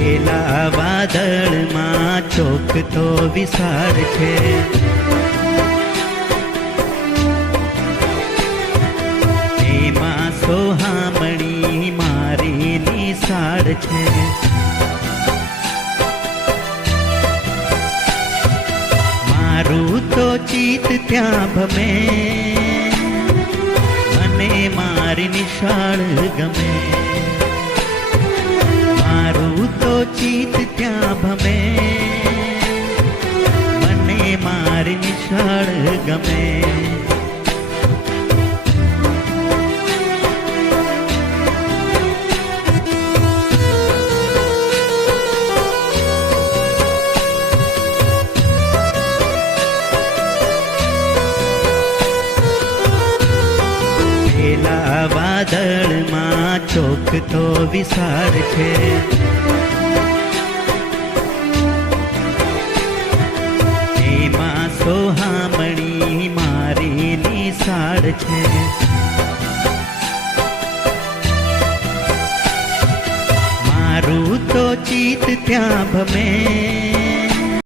પેલા વાદળમાં ચોકતો વિશાળ છે, એમાં સોહામણી મારી નિશાળ છે. મારું તો ચિત્ત ત્યાં ભમે, મને મારી નિશાળ ગમે. મારું તો ચિત્ત ત્યાં ભમે, મને મારી નિશાળ ગમે. પેલા વાદળમાં ચોકતો વિશાળ છે, એમાં સોહામણી મારી નિશાળ છે. મારું તો ચિત્ત ત્યાં ભમે,